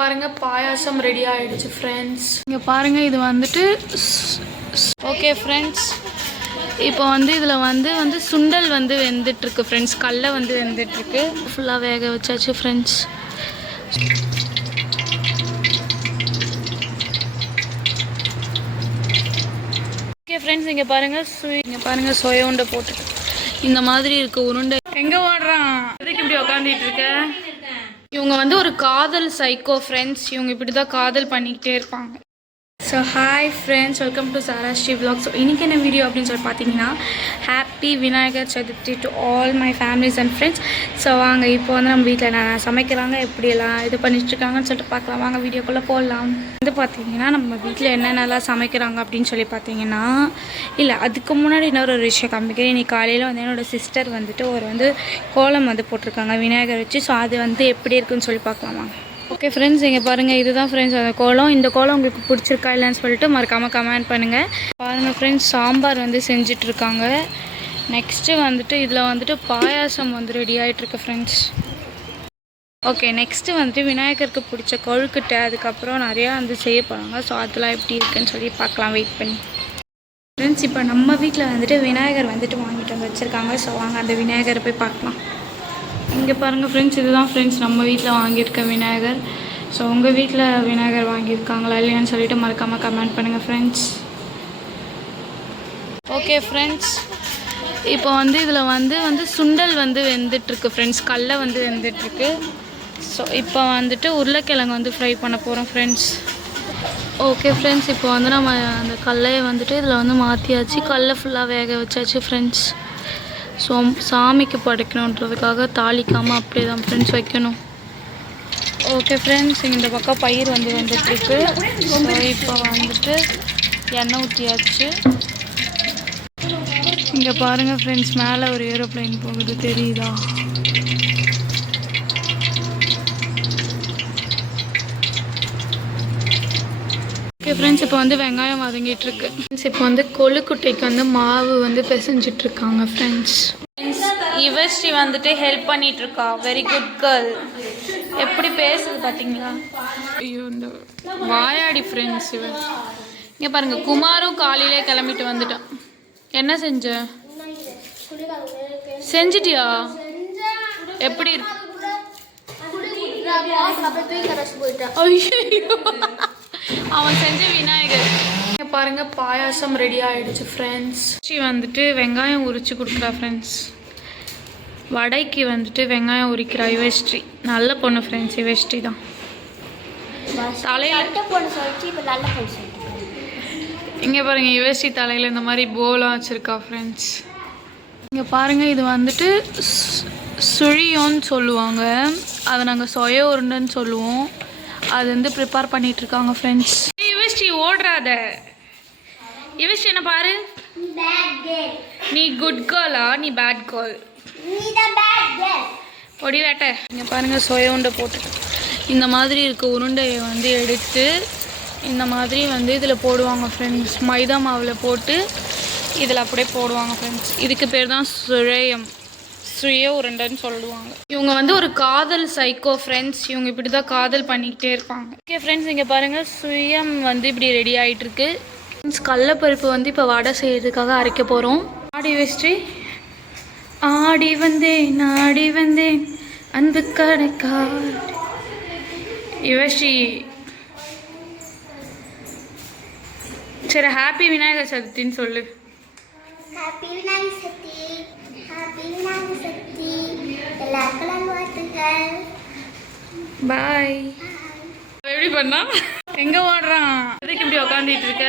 பாருங்கள் பாயாசம் ரெடி ஆகிடுச்சு ஃப்ரெண்ட்ஸ். இங்கே பாருங்கள் இது வந்துட்டு ஓகே ஃப்ரெண்ட்ஸ். இப்போ வந்து இதில் வந்து சுண்டல் வந்து வெந்துட்டுருக்கு ஃப்ரெண்ட்ஸ். கடலை வந்து வெந்துட்டுருக்கு. ஃபுல்லாக வேக வச்சாச்சு ஃப்ரெண்ட்ஸ். ஓகே ஃப்ரெண்ட்ஸ் இங்கே பாருங்கள் சோயா உருண்டை போட்டுட்டு இந்த மாதிரி இருக்குது உருண்டை. எங்கே ஓடுறான் எதுக்கு இப்படி உக்காந்துட்டு இருக்க? இவங்க வந்து ஒரு காதல் சைக்கோ ஃப்ரெண்ட்ஸ். இவங்க இப்படி தான் காதல் பண்ணிக்கிட்டே இருப்பாங்க. So hi friends, welcome to Sarasri vlog. So இன்றைக்கி என்ன வீடியோ அப்படின்னு சொல்லி பார்த்தீங்கன்னா, happy Vinayagar Chaturthi to all my families and friends. So வாங்க இப்போ வந்து நம்ம வீட்டில் நான் சமைக்கிறாங்க எப்படியெல்லாம் இது பண்ணிட்டுருக்காங்கன்னு சொல்லிட்டு பார்க்கலாம். வாங்க வீடியோக்குள்ளே போடலாம். வந்து பார்த்தீங்கன்னா நம்ம வீட்டில் என்னென்னலாம் சமைக்கிறாங்க அப்படின்னு சொல்லி பார்த்தீங்கன்னா, இல்லை அதுக்கு முன்னாடி இன்னொரு விஷயம் காமிக்கிறேன். இன்றைக்கி காலையில் வந்து என்னோடய சிஸ்டர் வந்துட்டு ஒரு கோலம் வந்து போட்டிருக்காங்க விநாயகர் வச்சு. ஸோ அது வந்து எப்படி இருக்குன்னு சொல்லி பார்க்கலாமா? ஓகே ஃப்ரெண்ட்ஸ் இங்கே பாருங்கள், இதுதான் ஃப்ரெண்ட்ஸ் அந்த கோலம். இந்த கோலம் உங்களுக்கு பிடிச்சிருக்கா இல்லைன்னு சொல்லிட்டு மறக்காமல் கமெண்ட் பண்ணுங்கள். பாருங்கள் ஃப்ரெண்ட்ஸ், சாம்பார் வந்து செஞ்சிட்ருக்காங்க. நெக்ஸ்ட்டு வந்துட்டு இதில் வந்துட்டு பாயாசம் வந்து ரெடி ஆகிட்டுருக்கு ஃப்ரெண்ட்ஸ். ஓகே நெக்ஸ்ட்டு வந்துட்டு விநாயகருக்கு பிடிச்ச கொழுக்கட்டை, அதுக்கப்புறம் நிறையா வந்து செய்ய போகிறாங்க. ஸோ அதெல்லாம் எப்படி இருக்குன்னு சொல்லி பார்க்கலாம், வெயிட் பண்ணி. ஃப்ரெண்ட்ஸ் இப்போ நம்ம வீட்டில் வந்துட்டு விநாயகர் வந்துட்டு வாங்கிட்டு வந்து வச்சுருக்காங்க. ஸோ வாங்க அந்த விநாயகரை போய் பார்க்கலாம். இங்கே பாருங்கள் ஃப்ரெண்ட்ஸ், இதுதான் ஃப்ரெண்ட்ஸ் நம்ம வீட்டில் வாங்கியிருக்க விநாயகர். ஸோ உங்கள் வீட்டில் விநாயகர் வாங்கியிருக்காங்களா இல்லையான்னு சொல்லிட்டு மறக்காமல் கமெண்ட் பண்ணுங்கள் ஃப்ரெண்ட்ஸ். ஓகே ஃப்ரெண்ட்ஸ் இப்போ வந்து இதில் வந்து சுண்டல் வந்து வெந்துட்டுருக்கு ஃப்ரெண்ட்ஸ். கடலை வந்து வெந்துட்டுருக்கு. ஸோ இப்போ வந்துட்டு உருளைக்கிழங்கு வந்து ஃப்ரை பண்ண போகிறோம் ஃப்ரெண்ட்ஸ். ஓகே ஃப்ரெண்ட்ஸ் இப்போ வந்து நம்ம அந்த கடலையை வந்துட்டு இதில் வந்து மாற்றியாச்சு. கடலை ஃபுல்லாக வேக வச்சாச்சு ஃப்ரெண்ட்ஸ். ஸோ சாமிக்கு படைக்கணுன்றதுக்காக தாளிக்காமல் அப்படியே தான் ஃப்ரெண்ட்ஸ் வைக்கணும். ஓகே ஃப்ரெண்ட்ஸ் இந்த பக்கம் பயிர் வந்து வந்துட்டுருக்கு. ஸோ இப்போ வந்துட்டு எண்ணெய் ஊற்றியாச்சு. இங்கே பாருங்கள் ஃப்ரெண்ட்ஸ், மேலே ஒரு ஏரோப்ளைன் போகுது தெரியுதா? ஓகே ஃப்ரெண்ட்ஸ் இப்போ வந்து வெங்காயம் வதங்கிட்டுருக்கு. இப்போ வந்து கொழுக்குட்டைக்கு வந்து மாவு வந்து பிசைஞ்சிட்ருக்காங்க ஃப்ரெண்ட்ஸ். இவஸ்ரீ வந்துட்டு ஹெல்ப் பண்ணிகிட்ருக்கா. Very good girl. எப்படி பேசுது பார்த்தீங்களா? ஐயோ இந்த வாயாடி ஃப்ரெண்ட்ஸ். இவன் இங்கே பாருங்கள், குமாரும் காலையிலே கிளம்பிட்டு வந்துட்டான். என்ன செஞ்சிட்டியா? எப்படி இருக்கு? ஐயோ அவன் செஞ்ச விநாயகர். இங்கே பாருங்கள் பாயாசம் ரெடி ஆகிடுச்சு ஃப்ரெண்ட்ஸ். வந்துட்டு வெங்காயம் உரித்து கொடுக்குறா ஃப்ரெண்ட்ஸ். வடைக்கு வந்துட்டு வெங்காயம் உரிக்கிறா யுவஸ்ரீ. நல்ல பொண்ணு ஃப்ரெண்ட்ஸ், யுவஸ்ரீ தான். தலையில் இங்கே பாருங்கள் யுவஸ்ரீ தலையில் இந்த மாதிரி போலாம் வச்சுருக்கா ஃப்ரெண்ட்ஸ். இங்கே பாருங்கள் இது வந்துட்டு சுழியோன்னு சொல்லுவாங்க. அதை நாங்கள் சொய உருண்டைன்னு சொல்லுவோம். அது வந்து ப்ரிப்பேர் பண்ணிகிட்ருக்காங்க ஃப்ரெண்ட்ஸ். யுவஸ்ரீ ஓடுறாத. யுவஸ்ரீ என்ன பாரு, நீ குட் கேர்ளா நீ பேட் கேர்ள்? பொடி வேட்டை. இங்கே பாருங்கள் சொய உருண்டை போட்டுட்டு இந்த மாதிரி இருக்க உருண்டையை வந்து எடுத்து இந்த மாதிரி வந்து இதில் போடுவாங்க ஃப்ரெண்ட்ஸ். மைதா மாவில் போட்டு இதில் அப்படியே போடுவாங்க ஃப்ரெண்ட்ஸ். இதுக்கு பேர் தான் சுய உருண்டைன்னு சொல்லுவாங்க. இவங்க வந்து ஒரு காதல் சைக்கோ ஃப்ரெண்ட்ஸ். இவங்க இப்படி தான் காதல் பண்ணிக்கிட்டே இருப்பாங்க. ஓகே ஃப்ரெண்ட்ஸ் இங்கே பாருங்கள் சுயம் வந்து இப்படி ரெடி ஆகிட்டுருக்கு ஃப்ரெண்ட்ஸ். கடலைப்பருப்பு வந்து இப்போ வடை செய்கிறதுக்காக அரைக்க போகிறோம். ஆடி வச்சுட்டு ஆடி வந்தேன் நாடி வந்தேன் அன்பு கடைக்கார். யுவஸ்ரீ சரி ஹாப்பி விநாயகர் சதுர்த்தின்னு சொல்லு. ஹாப்பி விநாயகர் சதுர்த்தி. ஹாப்பி விநாயகர் சதுர்த்தி. எல்லாருக்கும் வாழ்த்துக்கள். பாய். எப்படி பண்ணா? எங்க ஓடுறான்? எதுக்கு இப்படி உக்காந்துட்டு இருக்க?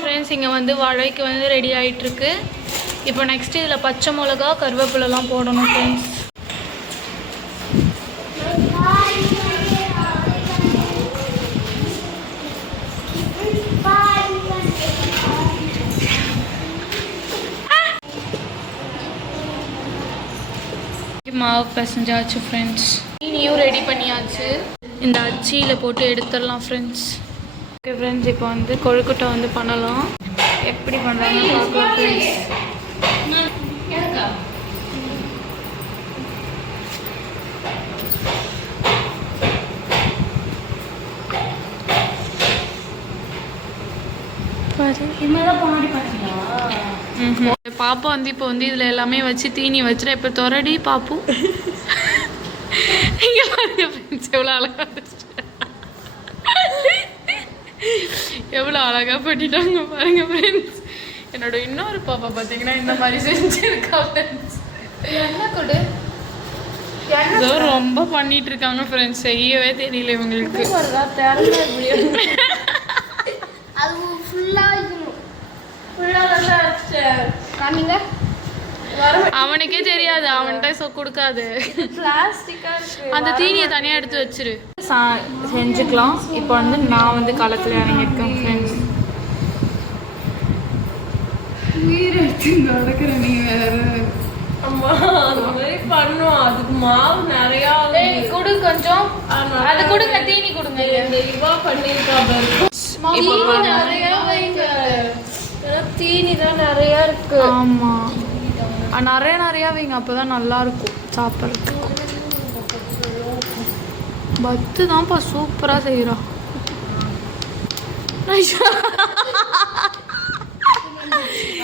ஃப்ரெண்ட்ஸ் இங்கே வந்து வாழைக்கு வந்து ரெடி ஆகிட்டுருக்கு. இப்போ நெக்ஸ்ட்டு இதில் பச்சை மிளகா கருவேப்பிலெலாம் போடணும் ஃப்ரெண்ட்ஸ். மாவு பிசைஞ்சாச்சு ஃப்ரெண்ட்ஸ். நீயும் ரெடி பண்ணியாச்சு. இந்த அச்சியில் போட்டு எடுத்துடலாம் ஃப்ரெண்ட்ஸ். ஓகே ஃப்ரெண்ட்ஸ் இப்போ வந்து கொழுக்கட்டை வந்து பண்ணலாம். எப்படி பண்ணுறாங்கன்னு பார்க்கலாம் ஃப்ரெண்ட்ஸ். பாரு. பாப்பா வந்து இப்போ வந்து இதில் எல்லாமே வச்சு தீனி வச்சுட்டு இப்போ துரடி பாப்பு. இங்கே பாருங்க ஃப்ரெண்ட்ஸ் எவ்வளோ அழகா எவ்வளோ அழகாக பண்ணிட்டாங்க பாருங்க ஃப்ரெண்ட்ஸ். என்னோட இன்னொரு பாப்பா பார்த்தீங்கன்னா இந்த மாதிரி செஞ்சுருக்கா ஃப்ரெண்ட்ஸ். என்ன கொடு ஏதோ ரொம்ப பண்ணிட்டு இருக்காங்க ஃப்ரெண்ட்ஸ். செய்யவே தெரியல இவங்களுக்கு. அது ஃபுல்லாக அவனுக்கே தெரியாது, அவன்கிட்ட கொடுக்காது. அந்த தீனியை தனியாக எடுத்து வச்சிரு. செஞ்சுக்கலாம். இப்போ வந்து நான் வந்து களத்தில் இறங்கியிருக்கேன் ஃப்ரெண்ட்ஸ். உயிர் எடுத்து நடக்கிறேன் நீ வேற. அம்மா அந்த மாதிரி பண்ணுவோம். அதுக்கு மாவு நிறையா கொடு கொஞ்சம். அது கொடுங்க, தீனி கொடுங்க. இந்த இவா பண்ணிருக்கா நிறையா வைங்க. தீனி தான் நிறையா இருக்கு. ஆமா நிறையா வைங்க, அப்போதான் நல்லா இருக்கும் சாப்பிட்றதுக்கு. பத்து தான்ப்பா சூப்பராக செய்கிறான்.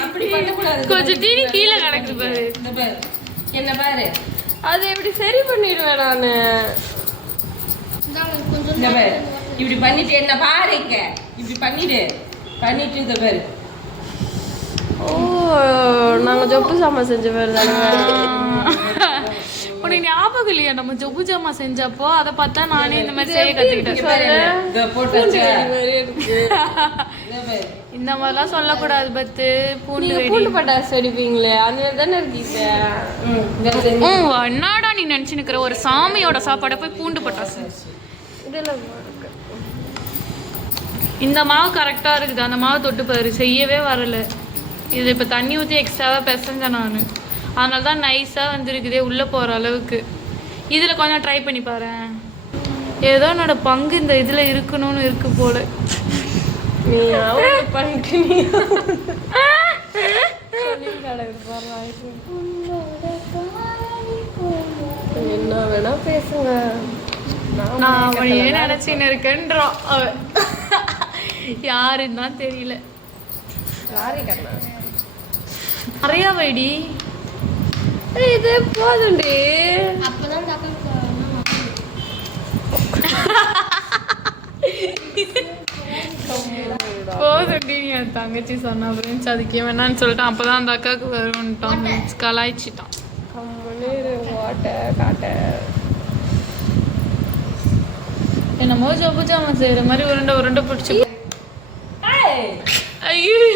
அப்படி பண்ணக்கூடாது. கொஞ்சம் தீனி கீழே கிடக்குது பாரு. என்ன பாரு, அது எப்படி சரி பண்ணிடுவேன் நானு. இப்படி பண்ணிட்டு என்ன பாருங்க, இப்படி பண்ணிட்டு இந்த பாரு. ஓ நாங்கள் ஜொப்பு சாமான் செஞ்ச பேர் தானே. உனக்கு ஞாபகம் இல்லையா நம்ம ஜொப்பு ஜாமா செஞ்சப்போ? அதை பார்த்தா நானே இந்த மாதிரி செய்ய கற்றுக்கிட்டேன். இந்த மாதிரிலாம் சொல்லக்கூடாது பத்து. பூண்டு பட்டாசு அடிப்பீங்களே அந்த மாதிரி தானே இருக்கீங்க. என்னடா நீ நினச்சி நிற்கிற? ஒரு சாமியோட சாப்பாடை போய் பூண்டு பட்டாசு. இந்த மாவு கரெக்டாக இருக்குது. அந்த மாவு தொட்டு பாரு, செய்யவே வரல. இது இப்போ தண்ணி ஊற்றி எக்ஸ்ட்ராவாக பிசைஞ்சேன் நான். அதனால தான் நைஸாக வந்துருக்குதே உள்ளே போகிற அளவுக்கு. இதில் கொஞ்சம் ட்ரை பண்ணி பாரு. ஏதோ என்னோட பங்கு இந்த இதில் இருக்கணும்னு இருக்கு போல. என்ன வேணா பேசுங்க, நான் அவனையே நினைச்சின்னு இருக்கேன்றான். யாருன்னு தான் தெரியல. நிறையா வைடி. இது போதுண்டி. அப்பதான் போதுண்டி நீ என் தங்கச்சி சொன்னா ஃப்ரெண்ட்ஸ். அதுக்கே வேணான்னு சொல்லிட்டான். அப்போதான் அந்த அக்காவுக்கு வரும்ட்டான். கலாய்ச்சிட்டான். என்னமோ ஜொப்பு ஜாமான் செய்யற மாதிரி உருண்டை உருண்டை பிடிச்சி. ஐயோ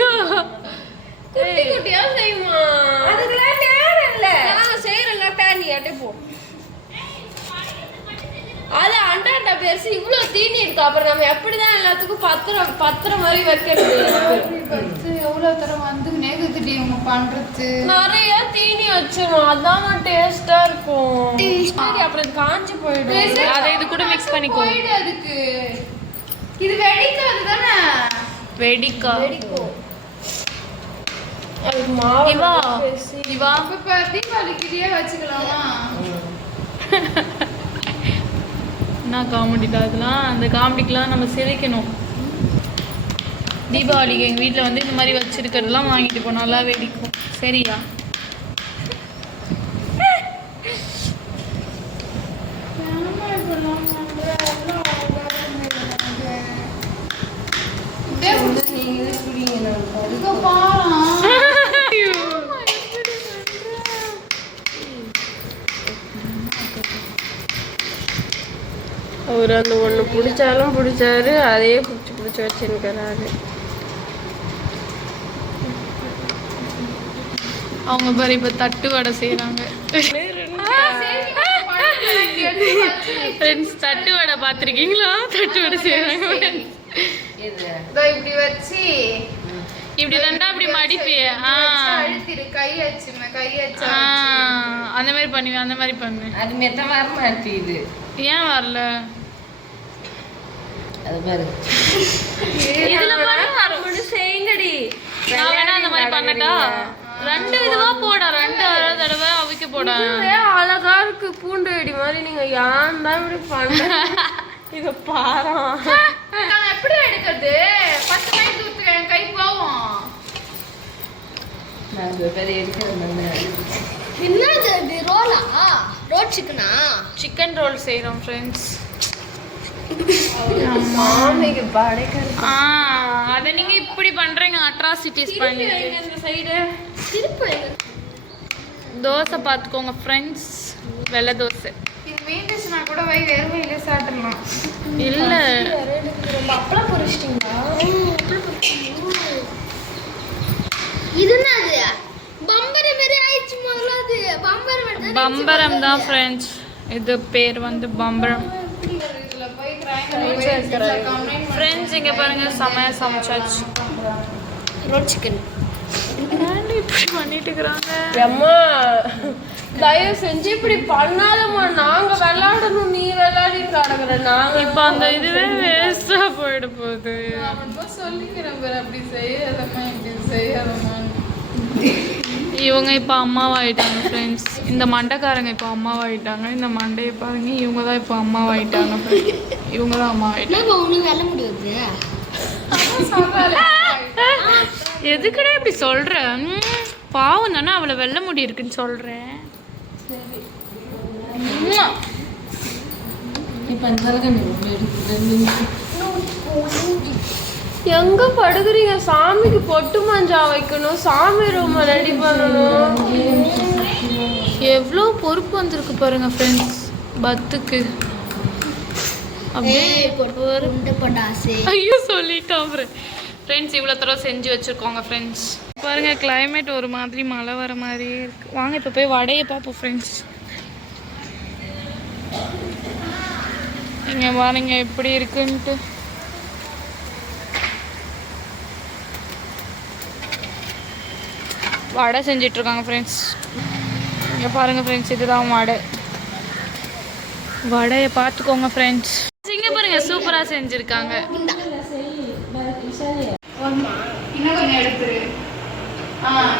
குட்டியா செய்யுமா? அதுக்கெல்லாம் நேரம் இல்ல. நான் செய்யறேன் நீ போ. அது அண்டாண்டா பெருசு இவ்வளோ தீனி இருக்கு. அப்புறம் நம்ம எப்படிதான் எல்லாத்துக்கும் பத்திரம் மாதிரி வைக்கிறது? எவ்வளோ தரம் வந்து நேகத்துட்டு இவங்க பண்றது. நிறைய தீனி வச்சிரும், அதான் டேஸ்டா இருக்கும். அப்புறம் காஞ்சி போயிடும். அதை இது கூட மிக்ஸ் பண்ணிக்கோ. அதுக்கு இது வெடிக்காது தானே? வெடிக்கா அதுக்கு மாவு இவா இவா இப்போ தீபாவளிக்கு இதையே வச்சுக்கலாமா? என்ன காமெடிடா இதெல்லாம். அந்த காமெடிக்கெலாம் நம்ம சிரிக்கணும். தீபாவளிக்கு எங்கள் வீட்டில் வந்து இந்த மாதிரி வச்சுருக்கிறதுலாம் வாங்கிட்டு போனால் நல்லா வெடிக்கும். சரியா? அவர் அந்த ஒன்று பிடிச்சாலும் பிடிச்சாரு, அதையே பிடிச்சி வச்சுருக்கிறாரு. அவங்க பாரு இப்போ தட்டு வடை செய்கிறாங்க. ஃப்ரெண்ட்ஸ் தட்டு வடை பார்த்துருக்கீங்களா? தட்டு வடை செய்கிறாங்க. இப்படி வச்சு இப்படி ரெண்டா அப்படி மடிப்பிய. கை வச்சு அந்த மாதிரி பண்ணுவேன். அந்த மாதிரி பண்ணு. அது மெத்த வர மாட்டேங்குது. ஏன் வரல? அது பாரு. இதுல பண்ணு செய்யுங்கடி. நான் வேணா அந்த மாதிரி பண்ணட்டா? ரெண்டு இதுவா போட, ரெண்டு தடவை அவிக்க போட. அழகா இருக்கு பூண்டு வெடி மாதிரி. நீங்க ஏன் தான் இப்படி பண்ண? இத பாரு. எப்படி எடுக்கிறது? 10 கை தூத்துறேன், கை போவோம். நாங்கள் பேர் எடுக்கிறோம். என்னது இது ரோலா? ரோட் சிக்கனா? சிக்கன் ரோல் செய்கிறோம் ஃப்ரெண்ட்ஸ். மாமிக்கு படைக்கிறது. அதை நீங்கள் இப்படி பண்ணுறீங்க, அட்ராசிட்டிஸ் பண்ணி. இந்த சைடு திருப்பு. தோசை பார்த்துக்கோங்க ஃப்ரெண்ட்ஸ், வெள்ளை தோசை. இது மீந்துச்சுனா கூட வெறும் கையில சாப்பிடலாம். இல்லை அப்பளம் பொரிச்சிட்டீங்களா? இது என்னது? பம்பரம் மாதிரி ஆயிடுச்சு முதல்ல. அது பம்பரம் பம்பரம் தான் ஃப்ரெண்ட்ஸ், இது பேர் வந்து பம்பரம். ஃப்ரெண்ட்ஸ் இங்கே பாருங்க, செமையா சமைச்சாச்சு. Road chicken. இப்படி பண்ணிட்டு இருக்கிறாங்க. அம்மா தயவு செஞ்சு இப்படி பண்ணாதம்மா, நாங்க விளையாடணும், நீ விளையாடி கிடக்குற. நாங்க இப்போ அந்த இதுவே வேஸ்டா போயிட போகுது. சொல்லிக்கிறேன் பேர், அப்படி செய்யாதம்மா இப்படி செய்யாதம்மா. இவங்க இப்போ அம்மாவாயிட்டாங்க ஃப்ரெண்ட்ஸ். இந்த மண்டைக்காரங்க இப்போ அம்மாவாயிட்டாங்க. இந்த மண்டையை பாருங்க, இவங்க தான் இப்போ அம்மாவாயிட்டாங்க. இவங்க தான் அம்மாவாயிட்டாங்க. ஒன்றும் வெல்ல முடியாது. எதுக்குடா இப்படி சொல்ற? பாவம் தானே, அவளை வெல்ல முடி இருக்குன்னு சொல்றேன். எங்க படுக்குறீங்க? சாமிக்கு பொட்டு மஞ்சா வைக்கணும், சாமி ரூம் ரெடி பண்ணணும். எவ்வளோ பொறுப்பு வந்திருக்கு பாருங்க ஃப்ரெண்ட்ஸ் பத்துக்கு. அப்படியே ஐயோ சொல்லிட்டோம் ஃப்ரெண்ட்ஸ். இவ்வளோ தடவை செஞ்சு வச்சுருக்கோங்க ஃப்ரெண்ட்ஸ். பாருங்க கிளைமேட் ஒரு மாதிரி மழை வர மாதிரியே இருக்கு. வாங்க இப்போ போய் வடையை பார்ப்போம் ஃப்ரெண்ட்ஸ். இங்கே பாருங்க எப்படி இருக்குன்ட்டு. வடை செஞ்சிட்ருக்காங்க ஃப்ரெண்ட்ஸ். இங்கே பாருங்கள் ஃப்ரெண்ட்ஸ், இதுதான் வடையை பார்த்துக்கோங்க ஃப்ரெண்ட்ஸ். இங்கே பாருங்க சூப்பராக செஞ்சுருக்காங்க. இன்னும் கொஞ்சம் எடுத்துரு.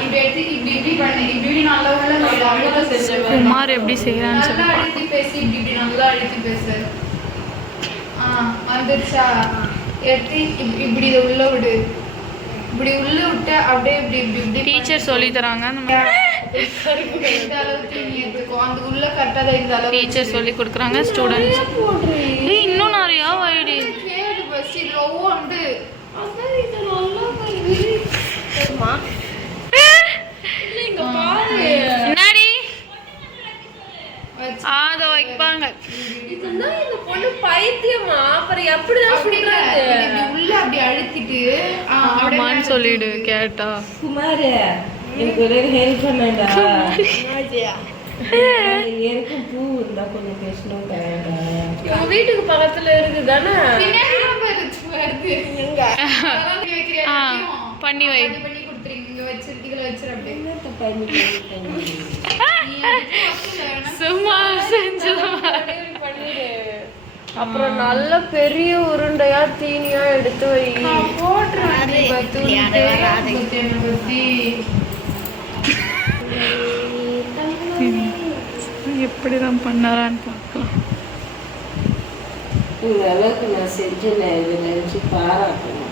இப்படி எடுத்து இப்படி இப்படி பண்ணு. இப்படி நல்லா உள்ள குமார் எப்படி செய்யறான்னு சொல்லி அழுத்தி பேசி, இப்படி இப்படி நல்லா அழுத்தி பேசு. வந்துருச்சா? எடுத்து இப்படி இதை உள்ள விடு. இப்படி உள்ள விட்டு அப்படியே இப்படி இப்படி இப்படி டீச்சர் சொல்லி தராங்க. இந்த அளவுக்கு நீ எடுத்துக்கோ. அந்த உள்ள கரெக்டாக இந்த அளவு டீச்சர் சொல்லி கொடுக்குறாங்க ஸ்டூடெண்ட்ஸ். இன்னும் நிறையா வைடி கேடு பஸ். இதில் ஒவ்வொன்று என்னடி அதை வைப்பாங்க. இதுதான் இந்த பொண்ணு பைத்தியமா? அப்புறம் எப்படிதான் சொல்றாரு? உள்ள அப்படி அழுத்திட்டு ஆமான்னு சொல்லிடு கேட்டா. குமார் எனக்கு ஒரு ஹெல்ப் பண்ணடா. எனக்கு பூ இருந்தா கொஞ்சம் பேசணும். உங்க வீட்டுக்கு பக்கத்துல இருக்குதானே? பண்ணி வை. சும்மா செஞ்சு அப்புறம் நல்ல பெரிய உருண்டையா தீனியா எடுத்து வை. எப்படிதான் பண்ணாரான்னு பார்க்கலாம். இந்த அளவுக்கு நான் செஞ்சேன், இதை நினைச்சு பாராட்டணும்.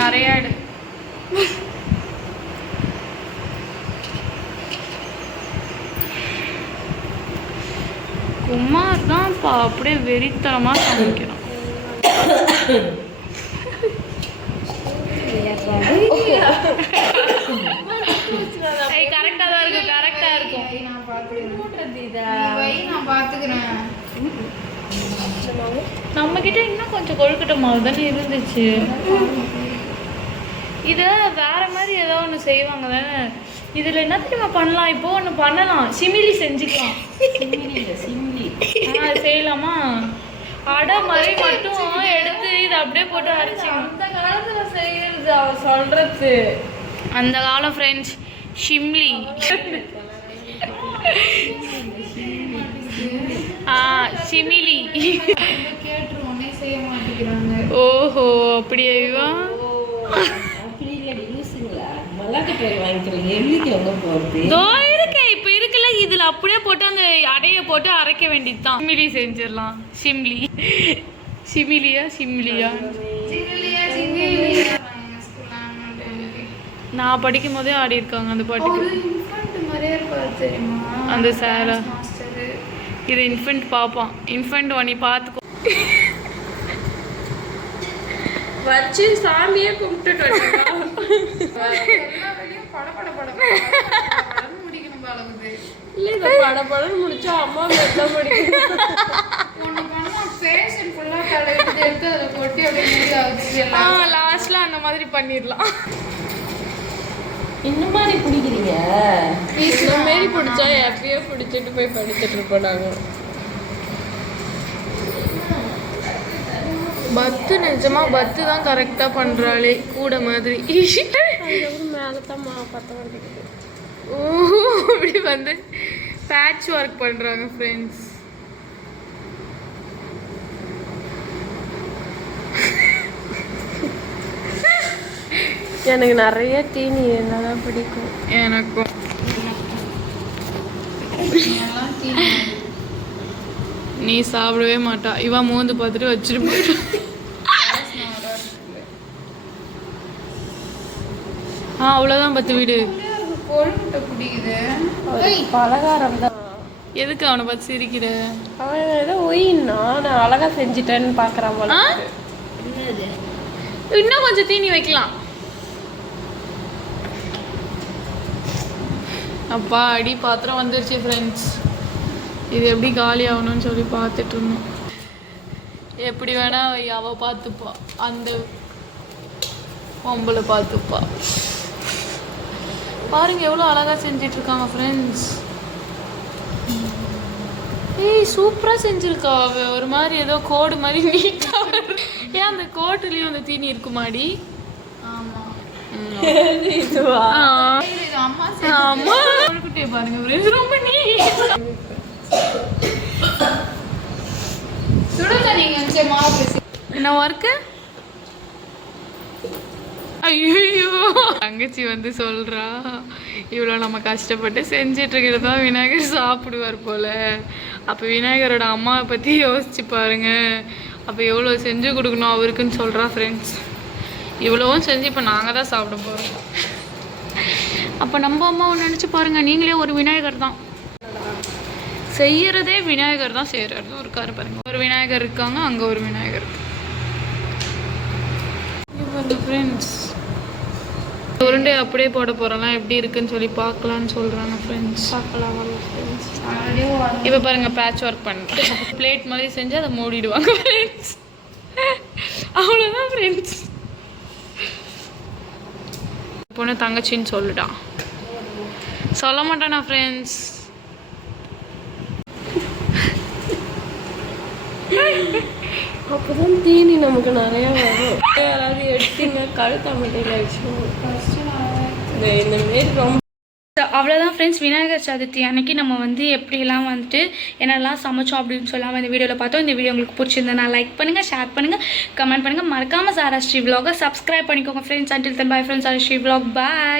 நிறைய எடு. குமார் தான் அப்படியே வெறித்தனமா சமைக்கிறான். கரெக்டா தான் இருக்கு, கரெக்டா இருக்கும். நம்ம கிட்ட இன்னும் கொஞ்சம் கொழுக்கட்டை மாவு தானே இருந்துச்சு. இதை வேற மாதிரி ஏதோ ஒன்று செய்வாங்க தானே. இதில் என்ன தெரியுமா பண்ணலாம்? இப்போ ஒன்று பண்ணலாம், சிமிலி செஞ்சுக்கலாம். செய்யலாமா? அடை மாதிரி மட்டும் எடுத்து இதை அப்படியே போட்டு அரைச்சிக்கலாம். அந்த காலத்துல செய்யறது அவர் சொல்றது. அந்த காலம் ஃப்ரெண்ட்ஸ் ஷிம்லி. சிமிலி. ஓஹோ அப்படியே இப்ப இருக்குல்ல, இதுல அப்படியே போட்டு அந்த அடைய போட்டு அரைக்க வேண்டியதுதான். சிமிலி செஞ்சிடலாம். சிம்லி சிமிலியா சிமிலியா ஜிங்கிலியா ஜிங்கிலியா ஸ்கூல்ல நான் படிக்கும் போதே ஆடி இருக்காங்க அந்த ஒரு பாட்டுக்கு. இன்ஃபன்ட் மாதிரியே இருப்பாரு தெரியுமா அந்த சாரா மாஸ்டர். இது இன்ஃபென்ட் பார்ப்பான். இன்ஃபென்ட் நீ பார்த்துக்கோ. வச்சு சாமியே கும்பிட்டுட்டு எல்லா வேலையும் படபடன்னு முடிக்கணும் அளவுக்கு. இல்லை இதை படப்படன்னு முடிச்சா அம்மா மெல்ல முடிக்கணும். ஒன்று பண்ணா பேஷண்ட் ஃபுல்லாக தலையிட்டு எடுத்து அதை கொட்டி அப்படியே மூடி ஆகுது எல்லாம். லாஸ்ட்ல அந்த மாதிரி பண்ணிடலாம். இன்னுமா நீ பிடிக்கிறீங்க? இந்த மாரி பிடிச்சா எப்பயோ பிடிச்சிட்டு போய் படிச்சுட்டு இருப்போம் நாங்கள். பத்து நிஜமா பத்து தான் கரெக்டா பண்றாளே கூட மாதிரி. அதுக்கப்புறம் மேலே தான் பார்த்தா வண்டிக்குது. ஓ இப்படி வந்து பேட்ச் ஒர்க் பண்றாங்க ஃப்ரெண்ட்ஸ். எனக்கு நிறைய தீனி என்னதான் பிடிக்கும். எனக்கும் எல்லாம் தீனி. நீ சாப்பிடவே மாட்டா. இவன் மோந்து பார்த்துட்டு வச்சுட்டு போயிடும். அவ்வளோதான் பத்து வீடு. கொழுமுட்டை பிடிக்குது. பலகாரம் தான். எதுக்கு அவனை பார்த்து சிரிக்கிற? அவன் ஏதோ ஒயின்னா நான் அழகா செஞ்சுட்டேன்னு பார்க்குறான் போல. இன்னும் கொஞ்சம் தீனி வைக்கலாம். அப்பா அடி பாத்திரம் வந்துருச்சு ஃப்ரெண்ட்ஸ். இது எப்படி காலி ஆகணும்னு சொல்லி பார்த்துட்டு இருந்தோம். எப்படி வேணா அவ பார்த்துப்பா, அந்த பொம்பளை பார்த்துப்பா. பாருங்க எவ்வளோ அழகா செஞ்சிட்டு இருக்காங்க ஃப்ரெண்ட்ஸ். ஏய் சூப்பராக செஞ்சிருக்கா அவ. ஒரு மாதிரி ஏதோ கோடு மாதிரி நீட்டாக. ஏன் அந்த கோட்டுலேயும் அந்த தீனி இருக்குமாடி? ஆமா. இதுவா? இது அம்மா ஆமா குட்டியை பாருங்க ஃப்ரெண்ட்ஸ், ரொம்ப சுடுங்க நீங்க வச்ச மாவு. என்ன ஒர்க்கு? ஐயோ தங்கச்சி வந்து சொல்றா, இவ்வளோ நம்ம கஷ்டப்பட்டு செஞ்சிட்டு இருக்கிறது தான் விநாயகர் சாப்பிடுவார் போல. அப்போ விநாயகரோட அம்மாவை பற்றி யோசிச்சு பாருங்க. அப்போ எவ்வளோ செஞ்சு கொடுக்கணும் அவருக்குன்னு சொல்கிறா ஃப்ரெண்ட்ஸ். இவ்வளவும் செஞ்சு இப்போ நாங்கள் தான் சாப்பிட போகிறோம். அப்போ நம்ம அம்மாவை நினச்சி பாருங்கள், நீங்களே ஒரு விநாயகர் தான். செய்யறதே விநாயகர் தான் செய்கிறாரு. இருக்காரு பாருங்க, ஒரு விநாயகர் இருக்காங்க, அங்கே ஒரு விநாயகர் இருக்கு. ஃப்ரெண்ட்ஸ் உருண்டை அப்படியே போட போகிறோம்லாம் எப்படி இருக்குன்னு சொல்லி பார்க்கலான்னு சொல்கிறாங்க ஃப்ரெண்ட்ஸ். பார்க்கலாம் ஃப்ரெண்ட்ஸ். இப்போ பாருங்கள் பேட்ச் ஒர்க் பண்ணுறேன். பிளேட் மாதிரி செஞ்சு அதை மூடிடுவாங்க ஃப்ரெண்ட்ஸ். அவ்வளோதான் ஃப்ரெண்ட்ஸ். பொண்ணு தங்கச்சின்னு சொல்லிட்டான். சொல்ல மாட்டேனா ஃப்ரெண்ட்ஸ். அப்போதான் தீனி நமக்கு நிறைய வரும். யாராவது எடுத்தீங்க கழுத்தா மட்டும் இந்த மாரி ரொம்ப. அவ்வளோதான் ஃப்ரெண்ட்ஸ். விநாயகர் சதுர்த்தி அன்னைக்கு நம்ம வந்து எப்படிலாம் வந்துட்டு என்னெல்லாம் சமைச்சோம் அப்படின்னு சொல்லாமல் இந்த வீடியோவில் பார்த்தோம். இந்த வீடியோ உங்களுக்கு பிடிச்சிருந்தா லைக் பண்ணுங்கள், ஷேர் பண்ணுங்கள், கமெண்ட் பண்ணுங்கள். மறக்காமல் சாராஸ்ரீ vlog சப்ஸ்கிரைப் பண்ணிக்கோங்க friends. until then bye friends. Sarasri vlog பாய்.